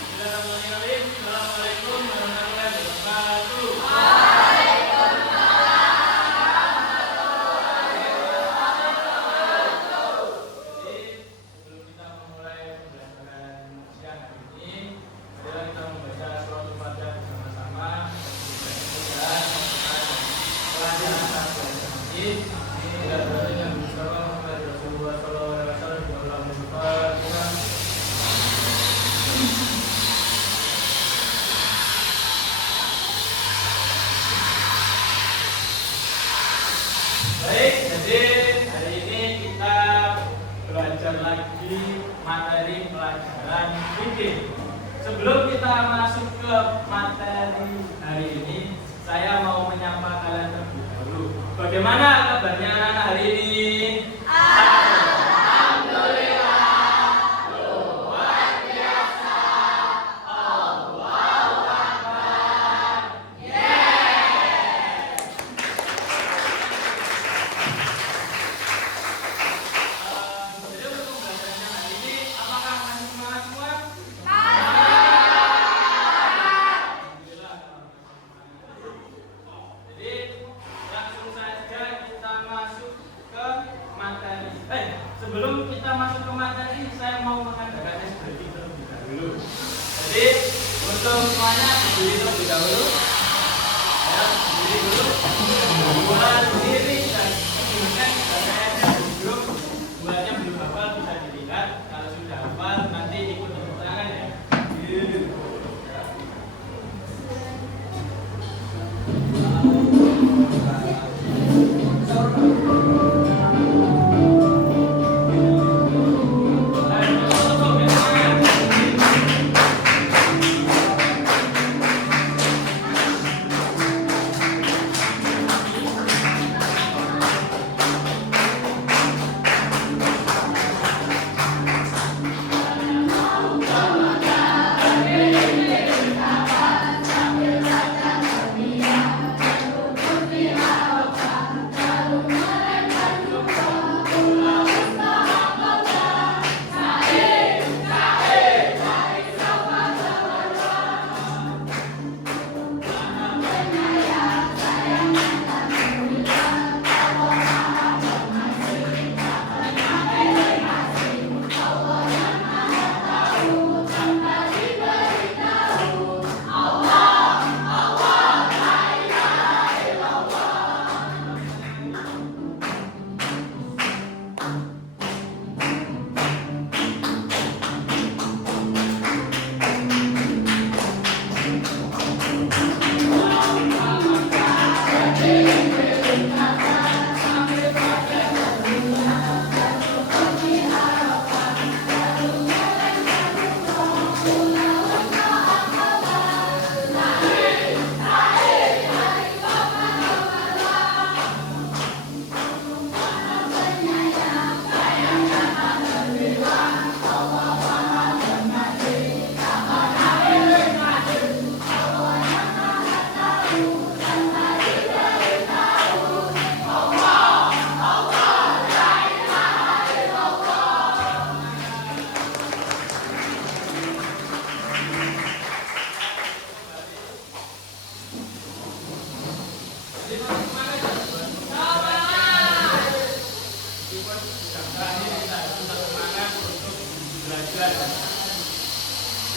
Bismillahirrahmanirrahim. Assalamualaikum warahmatullahi wabarakatuh. Jadi sebelum kita memulai pembelajaran siang hari ini, marilah kita membaca surah Al-Fatihah bersama-sama. Mudah-mudahan pelajaran satu ini tidak berarti yang bisa Muhammad Rasulullah Sallallahu Alaihi Wasallam dalam Al-Fatihah. Baik, jadi hari ini kita belajar lagi materi pelajaran fikih. Sebelum kita masuk ke materi hari ini, saya mau menyapa kalian terlebih dahulu. Bagaimana kabarnya anak-anak hari ini? Jadi untuk pembelajaran hari ini, apakah masih semangat semua? Alhamdulillah. Jadi langsung saja kita masuk ke materi. Sebelum kita masuk ke materi, saya mau mengadakan SBD terlebih dahulu. Jadi untuk semuanya berdiri terlebih dahulu. Ya, berdiri dulu. Buat diri dan kemudian saya duduk. Buatnya belum hafal bisa dilihat. Kalau sudah hafal nanti ikut tepuk tangan ya.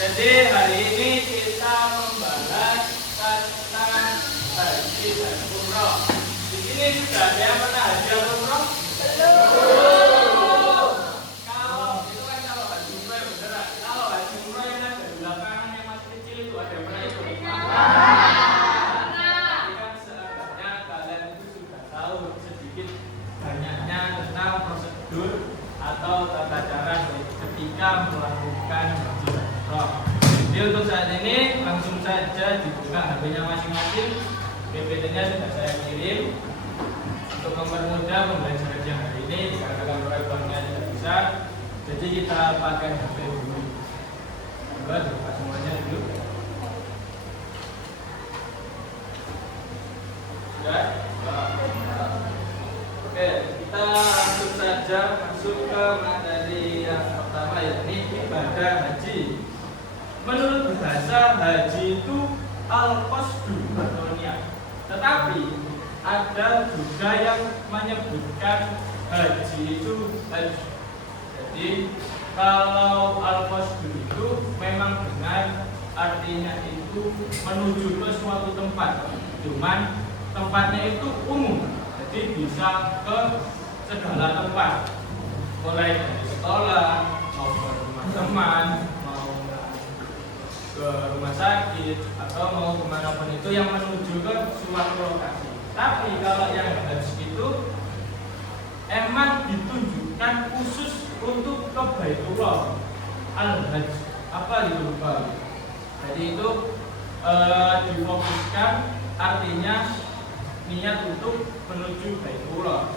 Jadi hari ini kita membahas tentang haji dan umroh. Di sini sudah ada yang pernah haji atau umroh? Belum. Kalau itu kan kalau haji umroh yang beneran. Kalau haji umroh yang ada di belakangan yang masih kecil itu ada yang pernah ikut? Tapi kan sebenarnya kalian itu sudah tahu sedikit banyaknya tentang prosedur atau tata cara ketika melakukan haji dan umroh. Jadi untuk saat ini langsung saja dibuka HP-nya masing-masing. PPT-nya sudah saya kirim untuk mempermudah pembelajaran yang hari ini dikarenakan proyektornya tidak bisa. Jadi kita pakai HP dulu. Coba buka semuanya dulu. Sudah? Oke, kita langsung saja masuk ke materi yang pertama, yakni ibadah haji. menurut bahasa haji itu al-qasdu atau niat. Tetapi ada juga yang menyebutkan haji itu haji. Jadi kalau al-qasdu itu memang benar, artinya itu menuju ke suatu tempat. Cuman tempatnya itu umum. Jadi bisa ke segala tempat. Mulai dari sekolah, mau ke rumah teman, mau ke rumah sakit, atau mau kemanapun itu yang menuju ke suatu lokasi. Tapi kalau yang haji itu emang ditunjukkan khusus untuk ke Baitullah al-Hajj. Apa itu Pak? Jadi itu difokuskan, artinya niat untuk menuju Baitullah.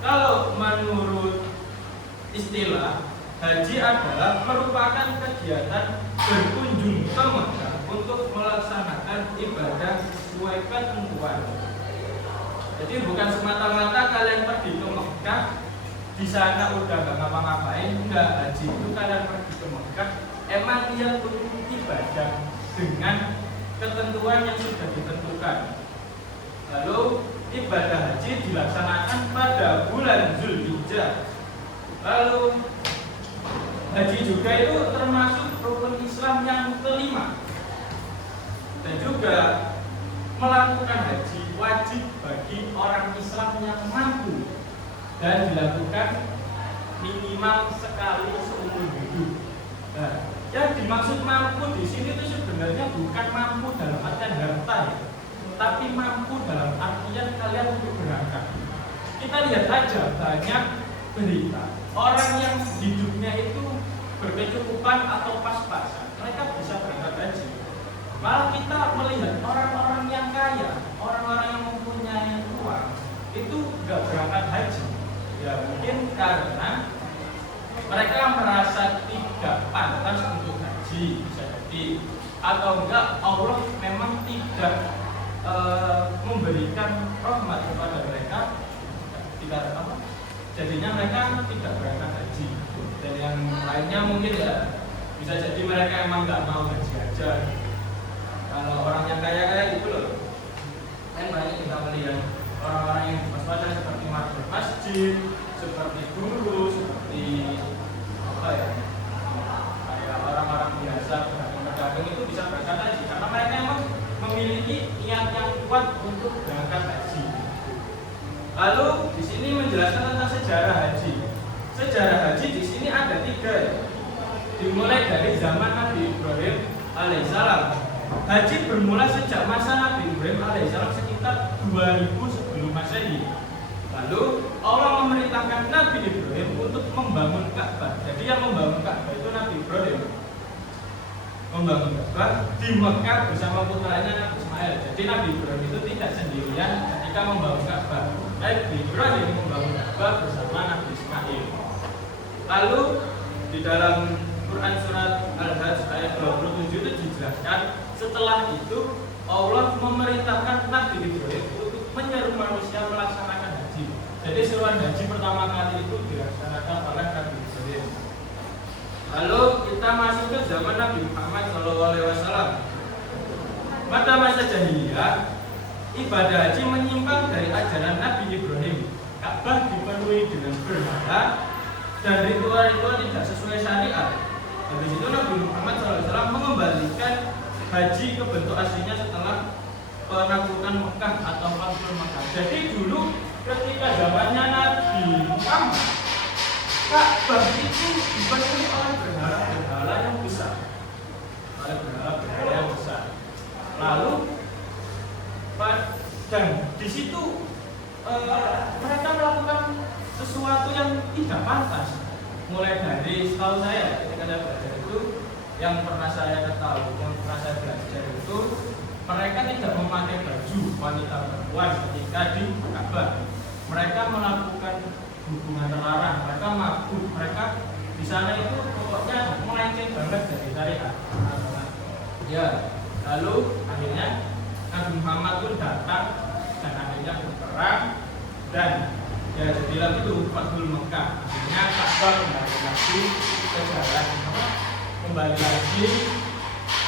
Kalau menurut istilah, haji adalah merupakan kegiatan berkunjung ke Mekah untuk melaksanakan ibadah sesuai ketentuan. Jadi bukan semata-mata kalian pergi ke Mekah, di sana udah gak ngapa-ngapain. Enggak, haji itu kalian pergi ke Mekah emang dia untuk ibadah dengan ketentuan yang sudah ditentukan. Lalu ibadah haji dilaksanakan pada bulan Zulhijjah. Lalu haji juga itu termasuk rukun Islam yang kelima. Dan juga melakukan haji wajib bagi orang Islam yang mampu dan dilakukan minimal sekali seumur hidup. Nah, yang dimaksud mampu di sini itu sebenarnya bukan mampu dalam artian harta ya, tapi mampu dalam artian kalian untuk berangkat. Kita lihat aja banyak berita orang yang hidupnya itu berkecukupan atau pas-pasan, mereka bisa berangkat haji. Malah kita melihat orang-orang yang kaya, orang-orang yang mempunyai uang itu gak berangkat haji. Ya mungkin karena mereka merasa tidak pantas untuk haji, bisa jadi, atau enggak Allah memang tidak memberikan rahmat kepada mereka, tidak apa, jadinya mereka tidak berangkat haji. Dan yang lainnya mungkin ya bisa jadi mereka emang nggak mau haji aja. Kalau orang yang kaya itu loh, kan banyak kita melihat orang-orang yang pas-pasan seperti makmum masjid, seperti guru, seperti apa ya, kayak orang-orang biasa pedagang itu bisa berangkat haji karena mereka emang memiliki niat yang kuat untuk berangkat haji. Lalu di sini menjelaskan tentang sejarah haji. Sejarah haji di sini ada 3. Dimulai dari zaman Nabi Ibrahim alaihissalam. Haji bermula sejak masa Nabi Ibrahim alaihissalam sekitar 2000 sebelum Masehi. Lalu Allah memerintahkan Nabi Ibrahim untuk membangun Ka'bah. Jadi yang membangun Ka'bah itu Nabi Ibrahim. Membangun Ka'bah di Mekah bersama putranya Nabi Ismail. Jadi Nabi Ibrahim itu tidak sendirian ketika membangun Ka'bah. Nabi Ibrahim membangun Ka'bah bersama Nabi Ismail. Lalu di dalam Quran surat Al-Hajj ayat 27 itu dijelaskan, setelah itu Allah memerintahkan Nabi Ibrahim untuk menyeru manusia melaksanakan haji. Jadi seruan haji pertama kali itu dilaksanakan oleh Nabi Ibrahim. Lalu kita masuk ke zaman Nabi Muhammad SAW. Pada masa jahiliyah, ibadah haji menyimpang dari ajaran Nabi Ibrahim. Ka'bah dipenuhi dengan berhala dan ritual-ritual tidak sesuai syariat. Habis itu Nabi Muhammad SAW mengembalikan haji ke bentuk aslinya setelah penaklukan Mekah atau Fathul Mekah. Jadi dulu ketika zamannya Nabi Muhammad, Ka'bah itu dipenuhi oleh berhala-berhala yang besar, oleh berhala-berhala yang besar. Lalu dan di situ mereka melakukan sesuatu yang tidak pantas. Mulai dari setahu saya ketika saya belajar itu, yang pernah saya ketahui, yang pernah saya belajar itu, mereka tidak memakai baju wanita perempuan ketika di Ka'bah. Mereka melakukan hubungan terlarang, mereka mabuk, mereka di sana itu pokoknya melenceng banget dari syariat. Ya, lalu akhirnya Nabi Muhammad pun datang dan akhirnya berperang dan ya jadilah itu Fathul Mekah. Akhirnya Ka'bah kembali lagi ke jalan, kembali lagi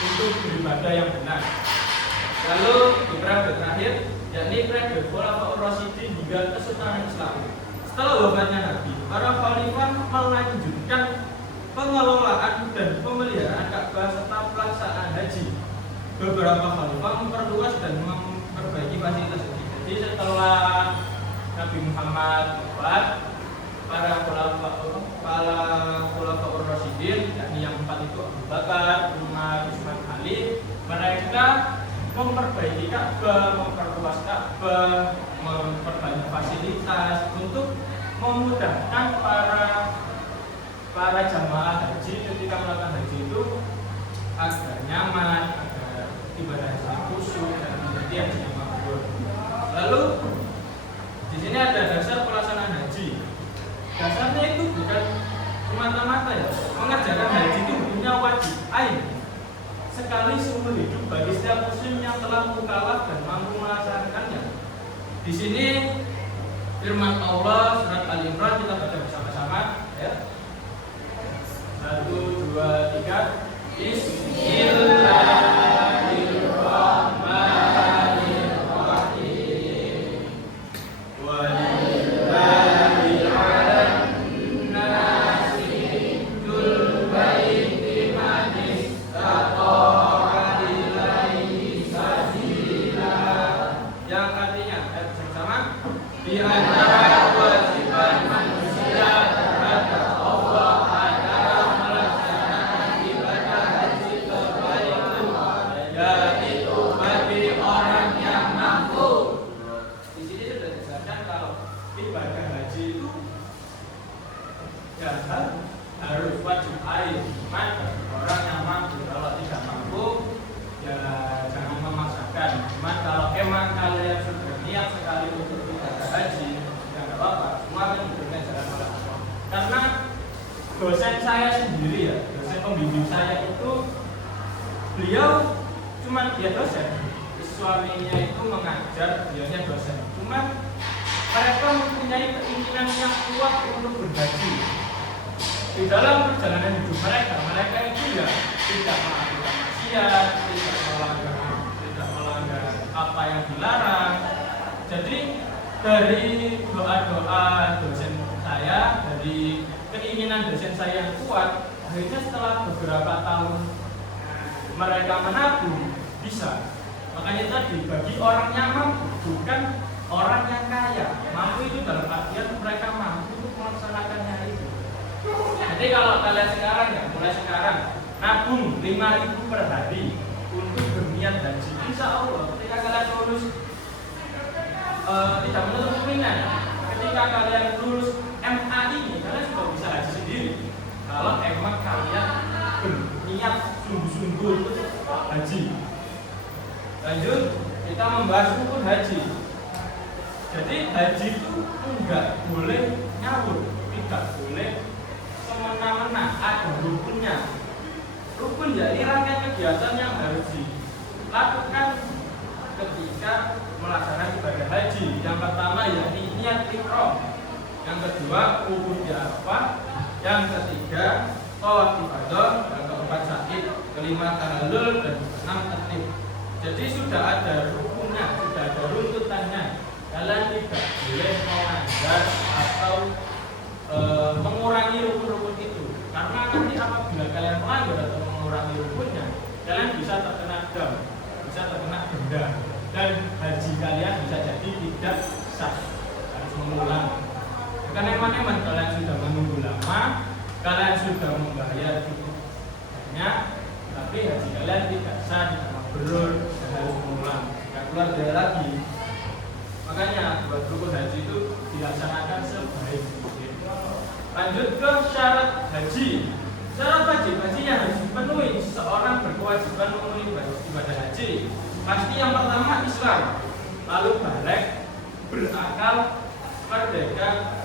untuk beribadah yang benar. Lalu di periode terakhir, yakni periode Khulafaur Rasyidin hingga Kesultanan Islam. Setelah wafatnya Nabi, para khalifah melanjutkan pengelolaan dan pemeliharaan Ka'bah serta pelaksanaan haji. Beberapa khalifah memperluas dan memperbaiki fasilitas haji. Jadi setelah Nabi Muhammad wafat, para Khulafaur Rasyidin, yakni yang 4 itu Abu Bakar, Umar, Utsman, Ali, mereka memperbaiki Ka'bah, memperluas Ka'bah, memperbanyak fasilitas untuk memudahkan para jamaah haji ketika melakukan haji itu agar nyaman, agar ibadah haji khusyuk dan menjadi haji yang makbul. Lalu di sini ada dasar pelaksanaan haji. Dasarnya itu bukan semata-mata ya, mengerjakan haji itu hukumnya wajib ain sekali seumur hidup bagi setiap muslim yang telah mukallaf dan mampu melaksanakannya. Di sini firman Allah surat Al-Imran, kita baca bersama-sama ya. 1, 2, 3. Bismillahirrahmanirrahim. Walillahi 'alan nasi hijjul baiti man istata'a ilaihi sabila. Yang artinya bersama, di antara kewajiban manusia terhadap Allah adalah melaksanakan ibadah haji ke Baitul, yaitu bagi orang yang mampu. Di sini sudah dijelaskan kalau ibadah haji itu ya harus wajib ain bagi orang yang mampu. Kalau tidak mampu ya jangan memaksakan. Cuma kalau emang kalian sudah niat sekali untuk ibadah haji, ya nggak apa-apa. Semua kan diberikan jalan Allah. Karena dosen saya sendiri ya, dosen pembimbing saya itu, beliau cuma dia dosen, suaminya itu mengajar, dianya dosen. Cuma mereka mempunyai keinginan yang kuat untuk berhaji. Di dalam perjalanan hidup mereka itu ya tidak melakukan maksiat, tidak melanggar apa yang dilarang. Jadi dari doa-doa dosen saya, dari keinginan dosen saya yang kuat, akhirnya setelah beberapa tahun mereka menabung bisa. Makanya tadi bagi orang yang mampu, bukan orang yang kaya. Mampu itu dalam artian mereka mampu untuk melaksanakannya itu. Jadi kalau kalian sekarang ya, mulai sekarang nabung 5.000 per hari untuk berniat haji, insya Allah ketika kalian lulus tidak menutup kemungkinan ketika kalian lulus MA ini kalian sudah bisa haji sendiri. Kalau emang kalian berniat sungguh-sungguh untuk haji. Lanjut, kita membahas rukun haji. Jadi haji itu enggak boleh ngawur, tidak boleh semena-mena, ada rukunnya. Rukun ya ini rangkaian kegiatan yang harus dilakukan ketika melaksanakan ibadah haji. Yang pertama yakni niat ihram. Yang kedua wukuf di Arafah. Yang ketiga tawaf ifadah. Yang keempat sa'i. Kelima tahallul dan keenam tertib. Jadi sudah ada rukunnya, sudah ada runtutannya. Kalian tidak boleh melanggar atau mengurangi rukun-rukun itu. Karena nanti apabila kalian melanggar atau mengurangi rukunnya, kalian bisa terkena dam, bisa terkena denda, dan haji kalian bisa jadi tidak sah, harus mengulang. Karena emang kalian sudah menunggu lama, kalian sudah membayar cukup banyak, tapi haji kalian tidak sah, tidak mabrur, dan harus mengulang, tidak keluar dari lagi. Makanya buat rukun haji itu dilaksanakan sebaik mungkin. Lanjut ke syarat haji. Syarat wajib haji yang harus dipenuhi seorang berkewajiban memenuhi ibadah haji. Pasti yang pertama Islam, lalu balik, berakal, merdeka,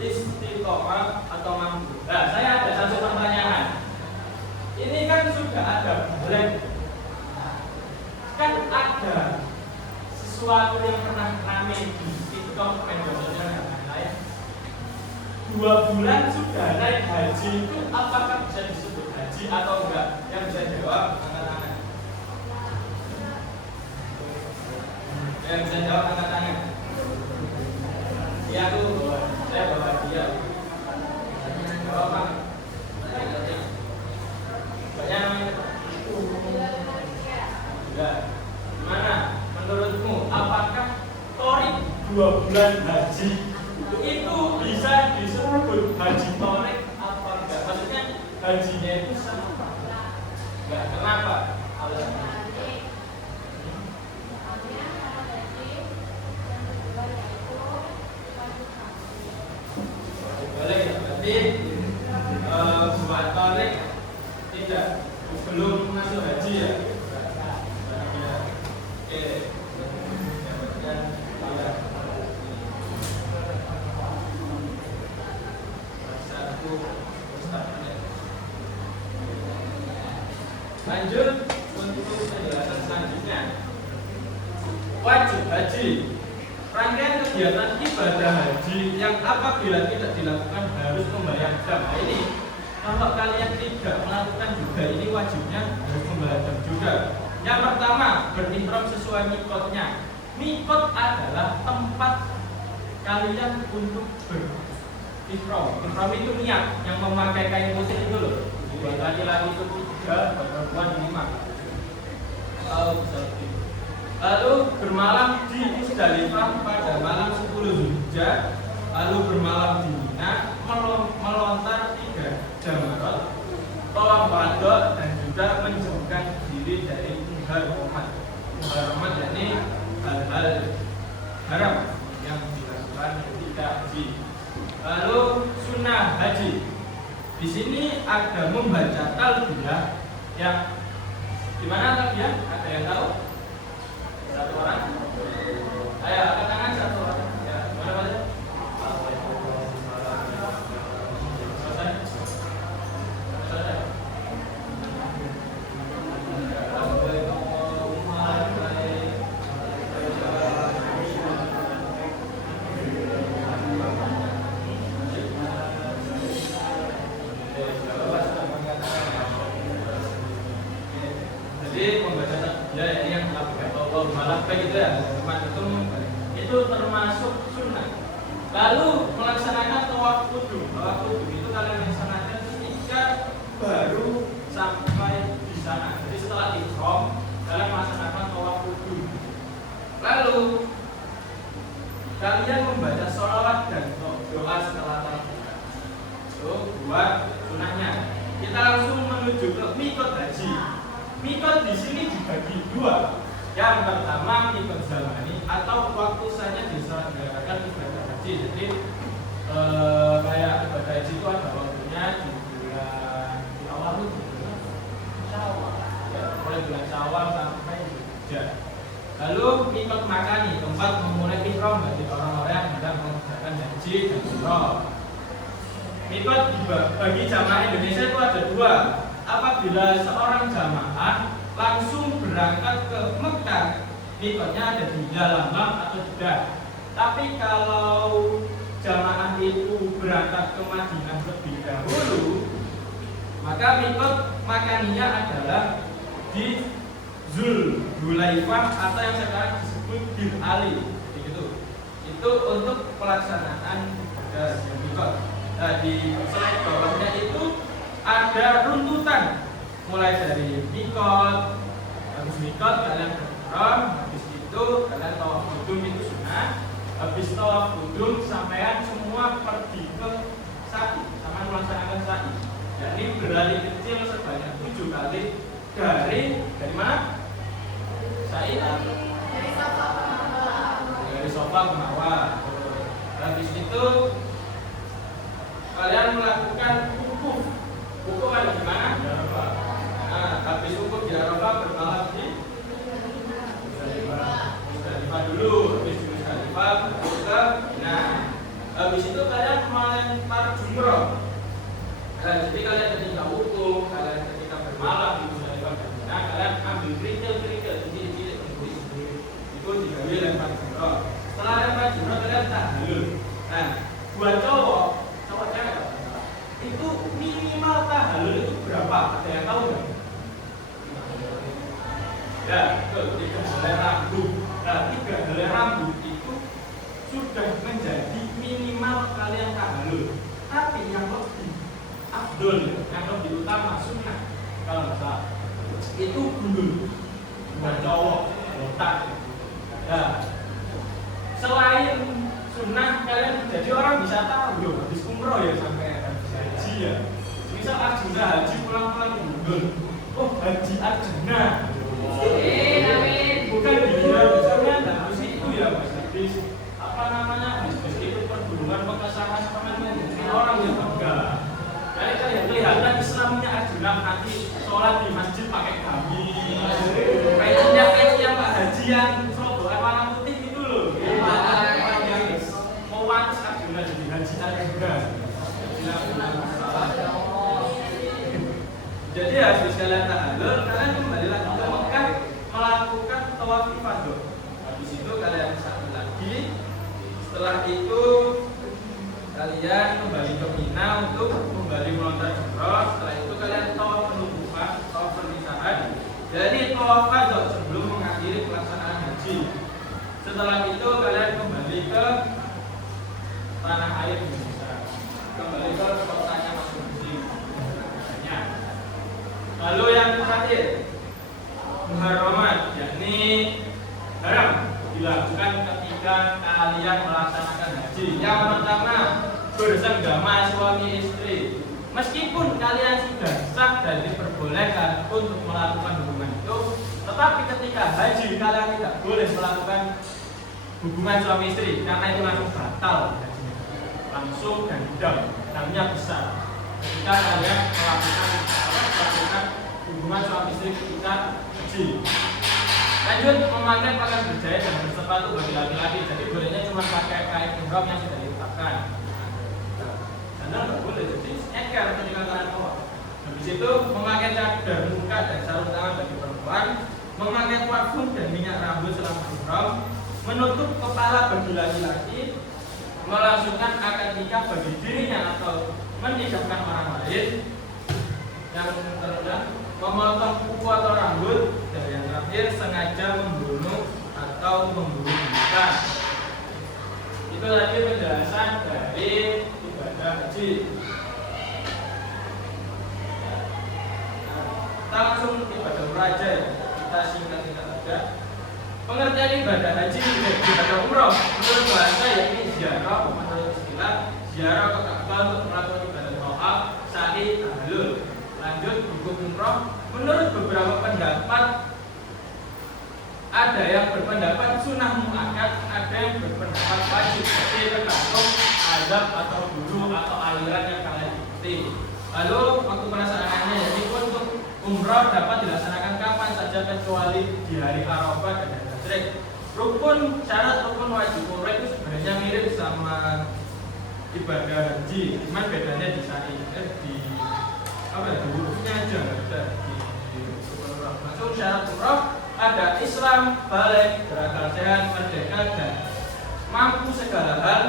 istiqomah atau mampu. Nah, saya ada satu pertanyaan. Ini kan sudah ada balik, kan ada sesuatu yang pernah rame di TikTok, media sosial dan lain-lain. 2 bulan sudah naik haji itu apakah bisa disebut haji atau enggak? Yang bisa jawab angkat tangan. Yang bisa jawab angkat tangan. Iya aku bawa, saya bawa dia. Bawa apa? Banyak namanya. Ya. Gimana? Menurutmu apakah torik 2 bulan haji itu bisa disebut haji torik apa enggak? Maksudnya hajinya itu sama? Enggak, kenapa? Alasannya. Boleh, berarti buat torik tidak, belum masuk haji ya? Oke. Lanjut untuk penjelasan selanjutnya. Wajib haji. Rangkaian kegiatan ibadah haji yang apabila tidak dilakukan harus membayar dam. Nah, ini kalau kalian tidak melakukan juga, ini wajibnya harus membayar dam juga. Yang pertama, berihram sesuai mikotnya. Mikot adalah tempat kalian untuk berihram. Ihram itu niat yang memakai kain putih itu loh. Buat laki-laki itu 3, buat perempuan 5. Lalu bermalam di Musdalifah pada malam 10 Zulhijjah. Lalu bermalam di Mina, melontar 3 jamarat, tawaf wada, dan juga menjauhkan diri dari muharramat. Muharramat yakni hal-hal haram yang dilakukan ketika haji. Lalu sunnah haji. Di sini ada membaca talbiyah yang gimana talbiyah? Ada yang tahu? Satu orang? Ayo angkat tangan satu orang. Ya, gimana Pak? Selesai? Selesai? Jadi membaca takbir yang Allah malah begitu ya, teman-teman, itu termasuk sunnah. Lalu melaksanakan tawaf qudum. Tawaf qudum itu kalian laksanakan ketika baru sampai di sana. Jadi setelah ihram kalian melaksanakan tawaf qudum. Lalu kalian membaca sholawat dan doa setelah talbiyah. Itu buat sunnahnya. Kita langsung menuju ke mikot haji. Mikot di sini dibagi 2. Yang pertama mikot zamani atau waktu saja diselenggarakan ibadah haji. Jadi kayak ibadah haji itu ada waktunya di bulan di awal itu bulan Syawal. Ya, mulai bulan Syawal sampai Zulhijjah. Lalu mikot makani, tempat memulai ihram bagi orang-orang yang hendak mengerjakan haji dan umrah. Mikot bagi jamaah Indonesia itu ada 2. Apabila seorang jamaah langsung berangkat ke Mekah, mikotnya ada di Yalamlam atau Jeddah. Tapi kalau jamaah itu berangkat ke Madinah lebih dahulu, maka mikot makaninya adalah di Zulhulaifah atau yang sekarang disebut Bir Ali. Begitu. Itu untuk pelaksanaan mikot. Nah, di slide bawahnya itu ada runtutan mulai dari mikot, habis mikot kalian berihram, habis itu kalian tawaf qudum itu sunnah, habis tawaf qudum sampean semua pergi ke sa'i, sama melaksanakan sa'i. Jadi berlari kecil sebanyak 7 kali dari mana? Sa'i dari Safa ke Marwa. Habis itu kalian melakukan wukuf. Wukuf ada di mana? Nah, habis wukuf di Arafah bermalam di Musdalifah dulu, habis di Musdalifah ke Mina. Habis itu kalian melempar jumroh. Nah, jadi kalian ketika wukuf, kalian ketika bermalam di Musdalifah dan Mina, kalian ambil kerikil-kerikil cilik-cilik itu digawe lempar jumroh. Setelah lempar jumroh kalian tahlul. Nah, buat cowok cewek itu minimal tahlul itu berapa? Ada yang tahu nggak? Ya, betul. 3 helai rambut. Nah, 3 helai rambut itu sudah menjadi minimal kalian tahalul. Tapi yang lebih afdol, yang lebih utama sunnah kalau salah itu gundul, bukan cowok, botak. Nah, selain sunnah kalian jadi orang bisa tahu loh, habis umroh ya sampai habis haji ya. Misal Arjuna haji pulang-pulang gundul, oh haji Arjuna. Amin. Bukan dilihat misalnya harus itu ya mas, habis apa namanya, habis itu perhubungan pekasaran teman-teman orang yang enggak. Jadi kayak kelihatan Islamnya Arjuna nanti sholat di masjid pakai gamis. Kayak Pak Haji yang Surabaya warna putih itu loh. Yang mau wates Arjuna jadi Haji Arjuna. Jadi habis kalian tahalul, kalian kembali lagi ke Mekah melakukan tawaf ifadah. Habis itu kalian satu lagi. Setelah itu kalian kembali ke Mina untuk kembali melontar jumroh. Setelah itu kalian tawaf penumbuhan, tawaf perpisahan. Jadi tawaf qadha sebelum mengakhiri pelaksanaan haji. Setelah itu kalian kembali ke tanah air Indonesia, kembali ke kotanya masing-masing. Lalu yang terakhir, muharramat, yakni haram dilakukan ketika kalian melaksanakan haji. Yang pertama, bersenggama suami istri. Meskipun kalian sudah sah dan diperbolehkan untuk melakukan hubungan itu, tetapi ketika haji kalian tidak boleh melakukan hubungan suami istri karena itu langsung batal hajinya, langsung dan damnya besar. Ketika kalian melakukan hubungan suami istri ketika haji. Lanjut, memakai pakaian berjahit dan bersepatu bagi laki-laki. Jadi bolehnya cuma pakai kain ihram yang sudah diletakkan. Anda nggak boleh jadi eker ketika kalian mau. Habis itu memakai cadar muka dan sarung tangan bagi perempuan, memakai parfum dan minyak rambut selama ihram, menutup kepala bagi laki-laki, melangsungkan akad nikah bagi dirinya atau menikahkan orang lain. Yang terkenal, memotong kuku atau rambut, dan yang terakhir sengaja membunuh atau membunuh binatang. Itu tadi penjelasan dari ibadah haji. Kita langsung ibadah umrah aja ya. Kita singkat-singkat aja. Pengertian ibadah haji dan ibadah umroh menurut bahasa yakni ziarah, menurut istilah ziarah ke Ka'bah untuk melakukan ibadah tawaf, sa'i, tahalul. Lanjut hukum umroh, menurut beberapa pendapat ada yang berpendapat sunnah muakkad, ada yang berpendapat wajib. Jadi tergantung azab atau guru atau aliran yang kalian ikuti. Lalu waktu pelaksanaannya, jadi untuk umroh dapat dilaksanakan kapan saja kecuali di hari Arafah dan hari Tasyrik. Rukun syarat rukun wajib umroh itu sebenarnya mirip sama ibadah haji, cuman bedanya di sa'i di apa ya, hurufnya aja ada di umroh. Masuk syarat umroh ada Islam, balik, berakal sehat, merdeka dan mampu segala hal.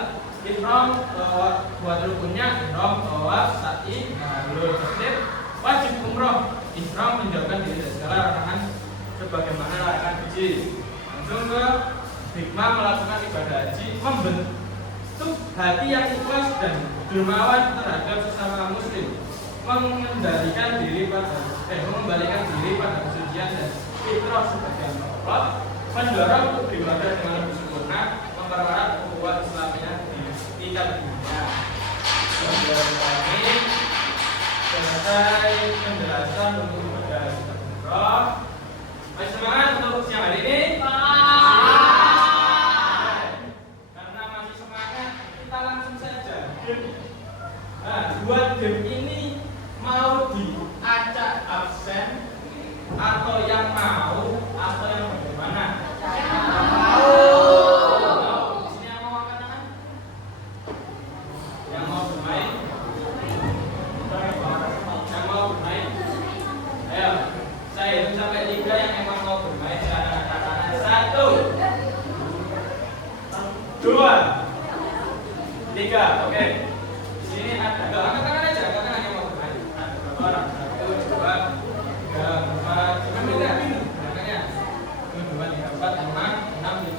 Ihram buat rukunnya ihram, tawaf, sa'i, tahalul, takbir. Wajib umroh, ihram menjauhkan diri dari segala larangan sebagaimana larangan haji. Langsung ke hikmah melakukan ibadah haji, membentuk hati yang ikhlas dan dermawan terhadap sesama muslim, mengembalikan diri pada kesucian dan fitrah sebagai Allah, mendorong untuk beribadah dengan lebih sempurna, mempererat ukhuwah Islamiyah di tingkat dunia. Ini selesai penjelasan untuk ibadah umroh. Masih semangat untuk siang hari ini? Karena masih semangat, kita langsung saja. Nah, buat game ini mau diacak absen atau yang mau atau yang bagaimana? Mau. Di sini yang mau angkat tangan? Yang mau bermain? Yang mau bermain? Ayo, saya hitung sampai 3 yang emang mau bermain. Silakan angkat tangan. 1, 2, 3. Oke. Di sini ada. Angkat tangan aja. Angkat tangan yang mau bermain. Ada berapa orang? 1, 2, 3, 4, 5, 6, 7, 8, 9, 10, 11, 12, 13, 14, 15, 16, 17,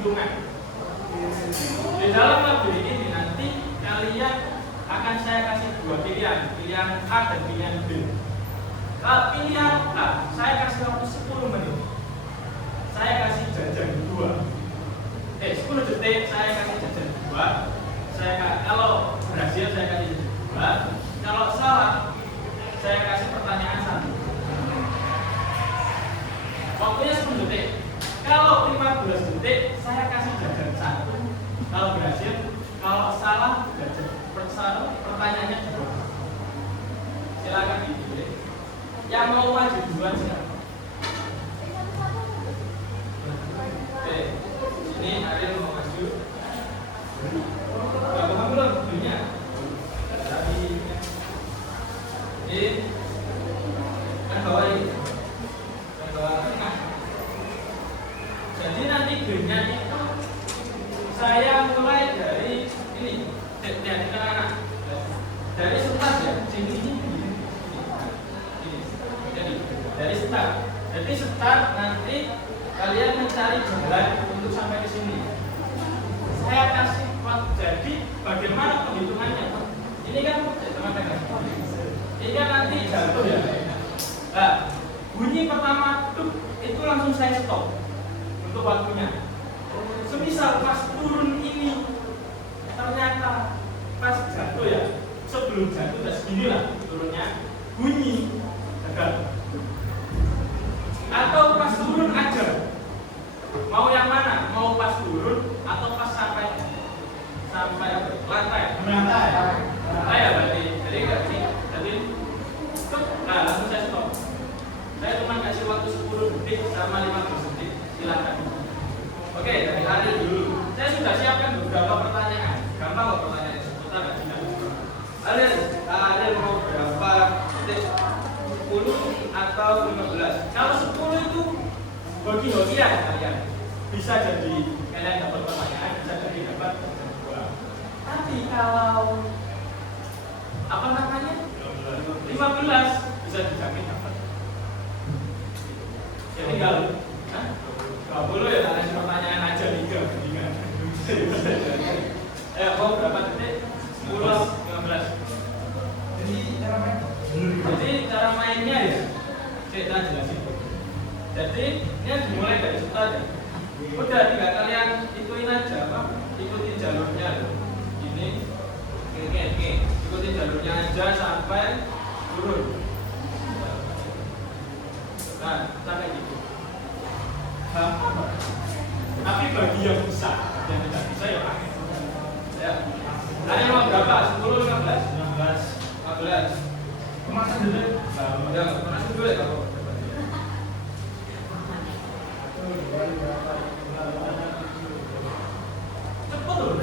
penghitungan. Di dalam label ini nanti kalian akan saya kasih dua pilihan, pilihan A dan pilihan B. Kalau pilihan A, saya kasih waktu 10 menit. Saya kasih jajan 2. 10 detik saya kasih jajan 2. Kalau berhasil saya kasih jajan 2. Kalau salah, saya kasih pertanyaan 1. Waktunya 10 detik. Kalau 15 detik, saya kasih jajan 1. Kalau berhasil, kalau salah, jajan pertanyaannya 2. Silakan dipilih. Yang mau maju duluan siapa? Oke, ini Ariel mau maju. Gak paham belum videonya? Ini kan bawah ini, kan bawah tengah. Jadi nanti gamenya itu saya mulai dari ini, dari anak-anak, dari start ya, sini. Dari start. Jadi start nanti kalian mencari jalan untuk sampai ke sini. Saya kasih waktu. Jadi bagaimana penghitungannya? Ini kan teman-teman. Ini kan nanti jatuh ya. Nah, bunyi pertama itu langsung saya stop untuk waktunya. Semisal pas turun ini ternyata pas jatuh ya, sebelum jatuh dan seginilah turunnya bunyi gagal. Atau pas turun aja, mau yang mana? Mau pas turun atau pas sampai lantai? Lantai ya berarti. Jadi nah langsung saya stop. Saya cuma kasih waktu 10 detik sama 15 detik. Silakan. Oke, dari Ariel dulu. Saya sudah siapkan beberapa pertanyaan. Gampang kok pertanyaan seputar Ariel mau berapa detik? 10 atau 15. Kalau 10 itu hoki-hokian kalian. Bisa jadi kalian dapat pertanyaan, bisa jadi dapat 2. Tapi kalau 15 bisa dijamin dapat. Ya tinggal 20 ya tanya pertanyaan aja 3 mendingan. Mau berapa detik? 10, 15. Jadi cara mainnya ya, kita jelasin. Jadi ini dimulai dari start. Udah tinggal kalian ikutin aja ikutin jalurnya loh. Ini, ikutin jalurnya aja sampai turun. Nah, sampai gitu. Tapi bagi yang bisa, yang tidak bisa ya pakai. Ya. Kalian mau berapa? 10, 15? 15. Kemasan dulu. Ya, kemasan dulu ya kalau. Cepat loh.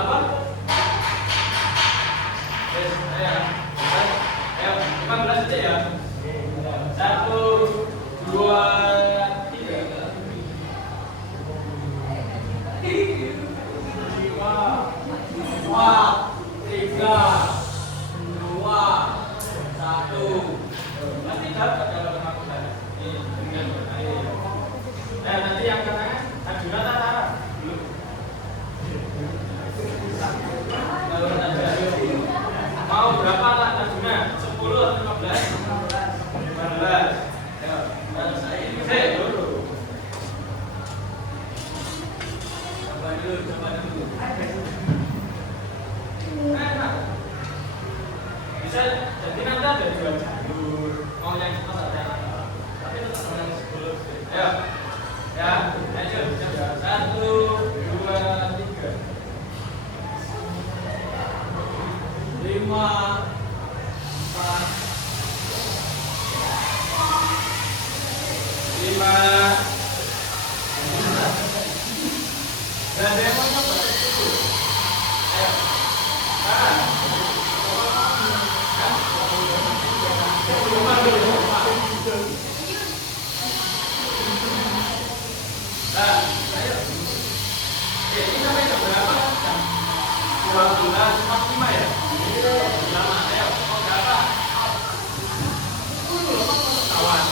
Apa? Ayo, 15 detik ya. 1, 2, 3. 4, 3, 2, 1. Nanti dapat kalau aku tadi. Nanti yang kanan Arjuna Tatara dulu. Mau berapa lah Arjuna? 10 atau 15? 15. Saya dulu. Coba dulu. Bisa jadi nanti ada 2 jalur. Mau yang cepat ada. Tapi tetap yang 10. Ayo. Ya, ayo. 1, 2, 3. 5, 4, 5. Dan ada yang mau coba? Ayo. Ini sampai jam berapa? Jam 12.45 ya? Lama, ayo, mau berapa? 10 kawan.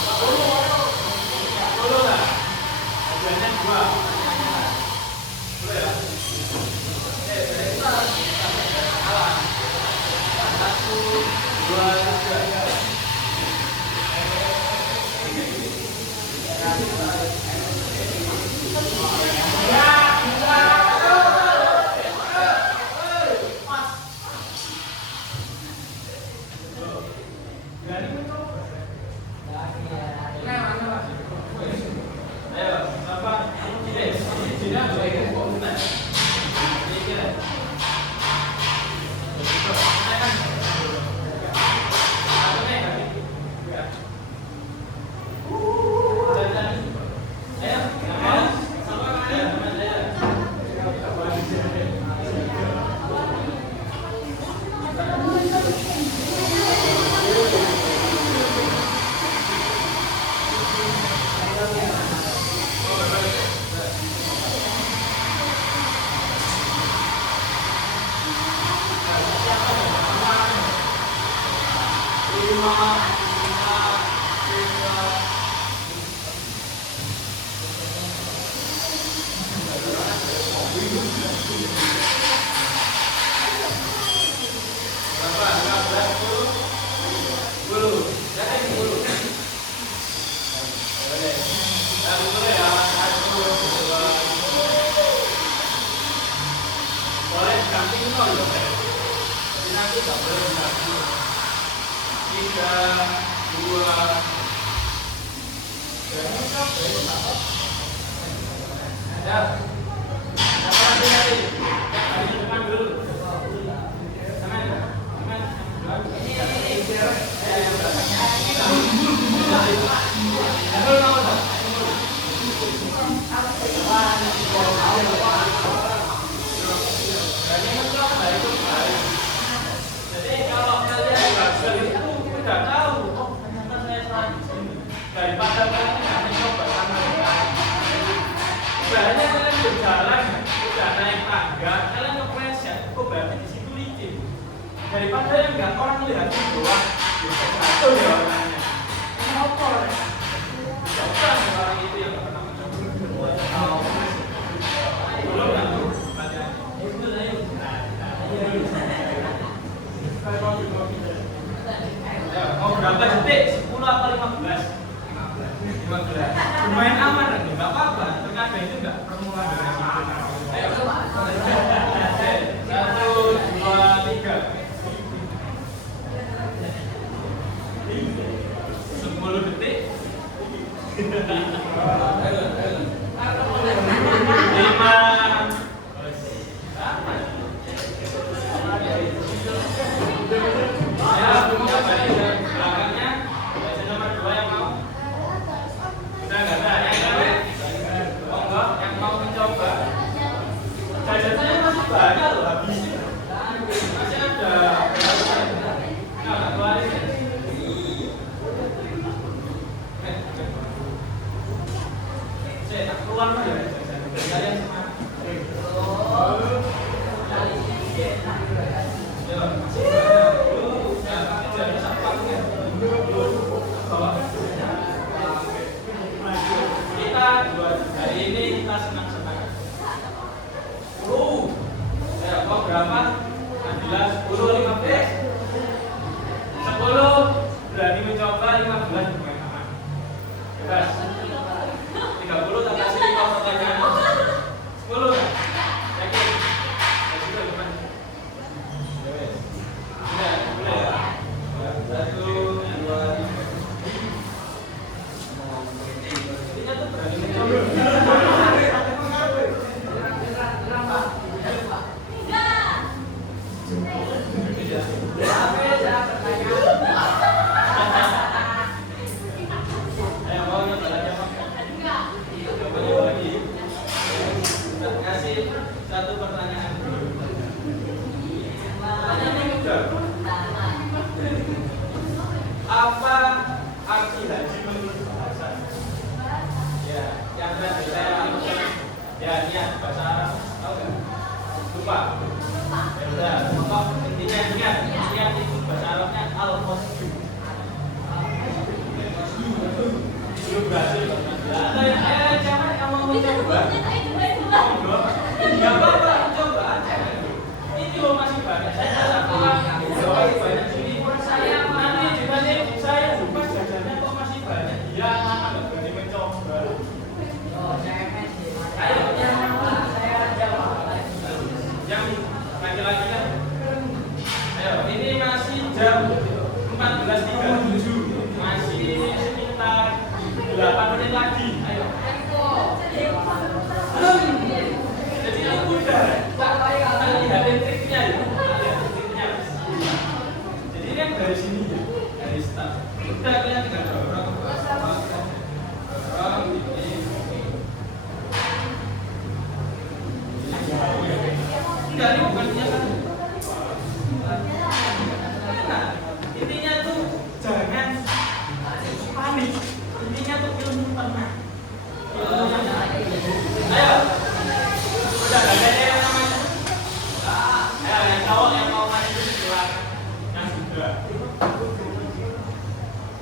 nol ya. Jadi nanti nggak boleh lagi. 3, 2, ada. Apa lagi nanti? Di depan dulu. Jadi kalau kalian gagal itu udah tahu, oh ternyata saya salah di sini. Daripada kalian nanti coba sama dengan ibaratnya kalian berjalan, udah naik tangga, kalian ngepreset, kok berarti di situ licin. Daripada yang nggak orang lihat itu doang, jatuh ya orangnya. Ini motor ya. Coba orang itu yang nggak pernah mencoba. Belum nggak tuh? Mau berapa detik? 10 apa 15? 15. Lumayan aman lagi, nggak apa-apa. Terkadang itu nggak permulaan dari situ. Ayo, 1, 2, 3. 10 detik. 5. Ya, belakangnya baca nomor 2 yang mau. Sudah nggak ada yang lain? Monggo yang mau mencoba. Jajannya masih banyak loh habisnya. Masih ada. Nggak keluarin. Saya tak keluar ya. Kalian semua. Kita buat hari ini kita senang-senang. Ya, kok berapa? 11, 10, 15. 10 berani mencoba, 15 lumayan aman. Bebas. 30 tak kasih 5 pertanyaan. 10 kan? Yakin? Ya sudah, gimana? Sudah, boleh ya? 1, 2, 3. Ini tuh berani mencoba. Satu pertanyaan. Pertanyaan mudah. Apa arti haji menurut bahasa? Ya, yang tadi saya lakukan. Ya, niat bahasa Arab. Tahu nggak? Lupa. Ya udah. Pokok intinya niat itu bahasa Arabnya al-qasdu. Belum berhasil. Ayo, jangan kamu mau mencoba. Gak apa-apa, coba aja. Ini loh masih banyak. Saya satu orang banyak sini. Saya nanti dibanding saya lupa jajannya kok masih banyak. Dia nggak berani mencoba. Ayo, saya jawab. Yang laki-laki kan? Ayo, ini masih jam 14.37. Masih sekitar 8 menit lagi. Ayo. Jadi ini mudah. Kita lihatin triknya ya. Jadi ini kan dari sini ya, dari start. Udah kalian tinggal dorong. Dorong ini. Enggak, ini bukan niatan. Nah, intinya tuh jangan panik. Intinya tuh ilmu tenang. Ayo. Udah gak ada yang namanya. Ayo yang cowok yang mau maju itu silakan. Yang sudah.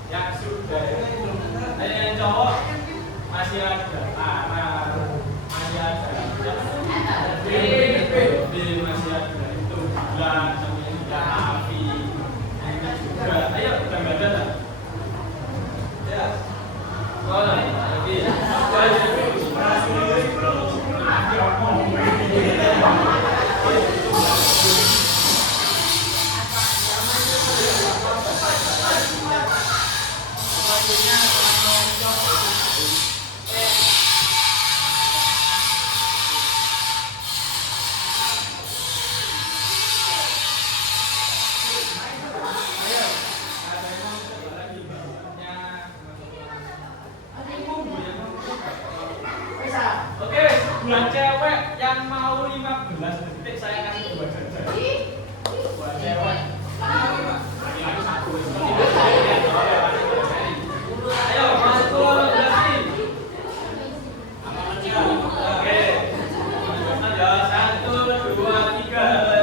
Yang sudah. Ayo yang cowok masih ada. Masih ada. B masih ada. Itu bulan sampai juga api. Ini juga. Ayo udah gak ada. Ya. Oh, lagi. Aku aja. Thank you. yang mau 15 detik saya kasih dua saja. Buat cewek. Lagi-lagi satu. Ayo, masuk lagi. Oke. Ya, 1, 2, 3.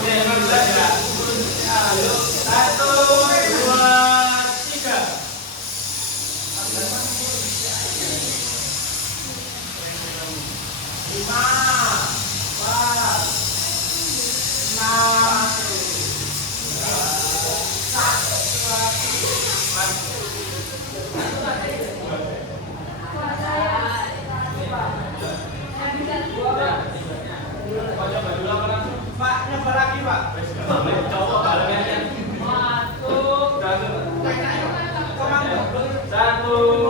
Oke, 15 ya. Ayo, 1, 2, 3. Lima, 4, 6, 1,